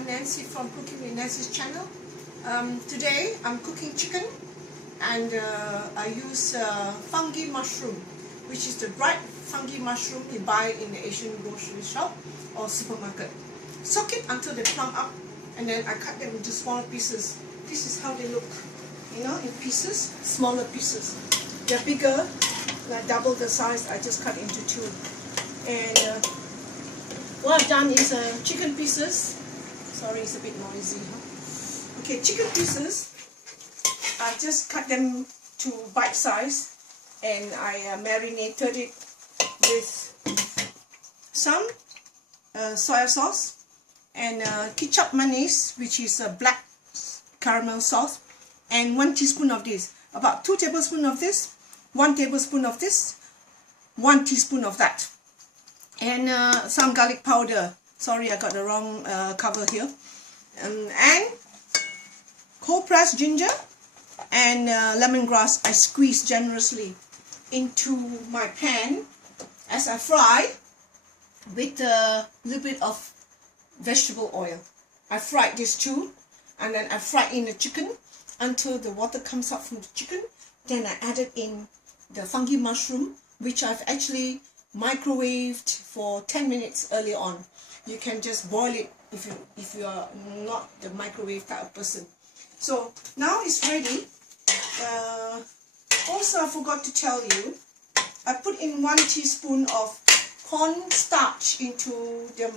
I'm Nancy from Cooking with Nancy's channel. Today I'm cooking chicken, and I use fungi mushroom, which is the dried fungi mushroom you buy in the Asian grocery shop or supermarket. Soak it until they plump up, and then I cut them into smaller pieces. This is how they look, you know, in pieces, smaller pieces. They're bigger, like double the size. I just cut into two. And what I've done is chicken pieces. Sorry, it's a bit noisy, huh? Okay, chicken pieces. I just cut them to bite size, and I marinated it with some soy sauce and ketchup mayonnaise, which is a black caramel sauce, and 1 teaspoon of this. About 2 tablespoons of this, 1 tablespoon of this, 1 teaspoon of that. And some garlic powder. Sorry, I got the wrong cover here. And cold pressed ginger and lemongrass. I squeeze generously into my pan as I fry with a little bit of vegetable oil. I fried this too, and then I fried in the chicken until the water comes up from the chicken. Then I added in the fungi mushroom, which I've actually microwaved for 10 minutes earlier on. You can just boil it if you are not the microwave type of person. So now it's ready. Also, I forgot to tell you, I put in 1 teaspoon of corn starch into the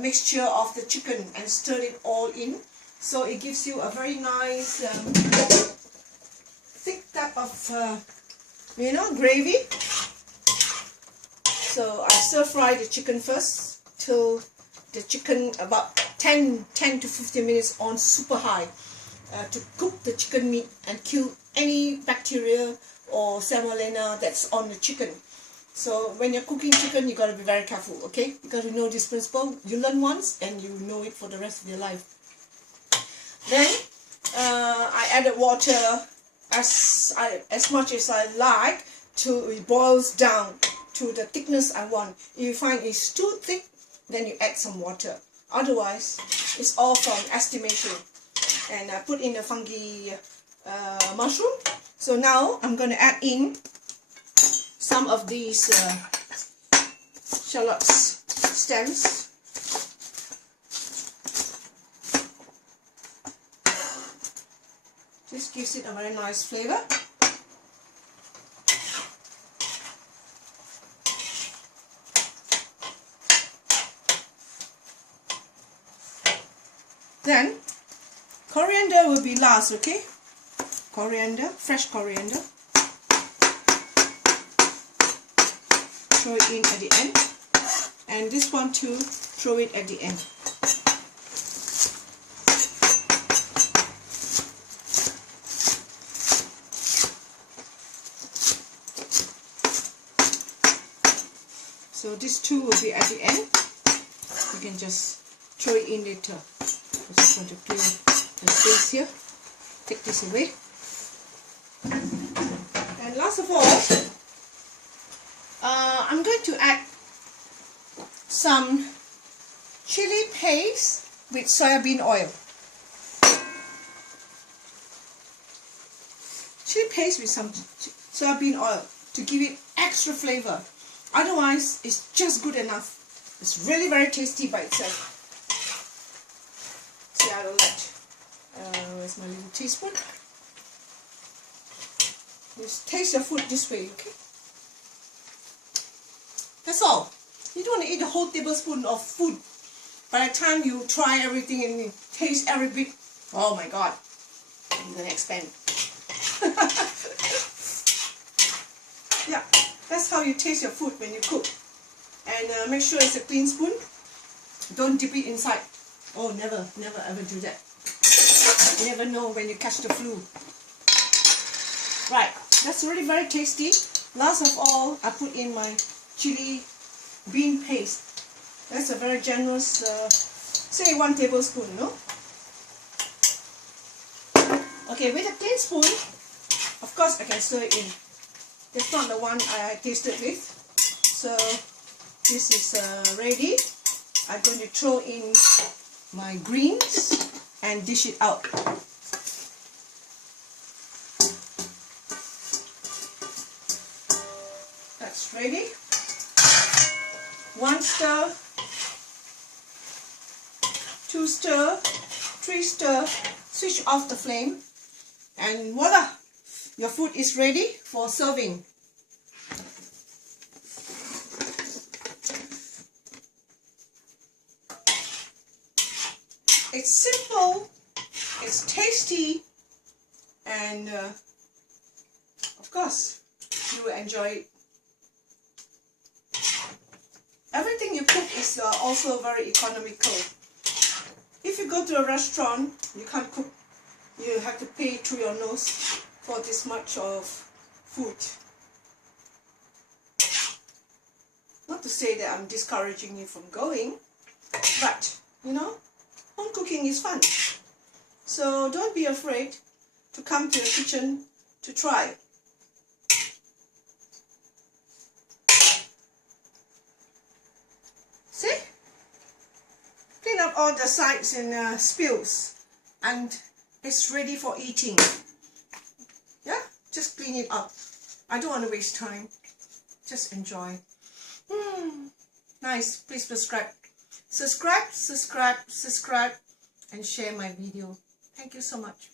mixture of the chicken and stir it all in, so it gives you a very nice thick type of you know, gravy. So I stir fry the chicken first till the chicken about 10 to 15 minutes on super high to cook the chicken meat and kill any bacteria or salmonella that's on the chicken. So when you're cooking chicken, you got to be very careful, okay? Because you know this principle. You learn once and you know it for the rest of your life. Then I added water as much as I like till it boils down to the thickness I want. If you find it's too thick, then you add some water. Otherwise, it's all from estimation. And I put in the fungi mushroom. So now I'm going to add in some of these shallots stems. This gives it a very nice flavor. Then coriander will be last, okay? Coriander, fresh coriander. Throw it in at the end, and this one too, throw it at the end. So this two will be at the end. You can just throw it in later. I just want to clear the space here. Take this away. And last of all, I'm going to add some chili paste with soybean oil. Chili paste with some soybean oil to give it extra flavor. Otherwise, it's just good enough. It's really very tasty by itself. See, I will let, where's my little teaspoon? Just taste your food this way, okay? That's all. You don't want to eat a whole tablespoon of food. By the time you try everything and you taste every bit, oh my god, you're going to expand. Yeah, that's how you taste your food when you cook. And make sure it's a clean spoon. Don't dip it inside. Oh, never ever do that. You never know when you catch the flu. Right, that's really very tasty. Last of all, I put in my chili bean paste. That's a very generous, say 1 tablespoon, no? Okay, with a teaspoon, of course I can stir it in. That's not the one I tasted with. So this is ready. I'm going to throw in my greens and dish it out. That's ready. 1 stir, 2 stir, 3 stir, switch off the flame, and voila! Your food is ready for serving. It's simple, it's tasty, and of course, you will enjoy it. Everything you cook is also very economical. If you go to a restaurant, you can't cook. You have to pay through your nose for this much of food. Not to say that I'm discouraging you from going, but you know, home cooking is fun. So don't be afraid to come to your kitchen to try. See? Clean up all the sides and spills, and it's ready for eating. Yeah, just clean it up. I don't want to waste time. Just enjoy. Nice. Please subscribe. Subscribe, and share my video. Thank you so much.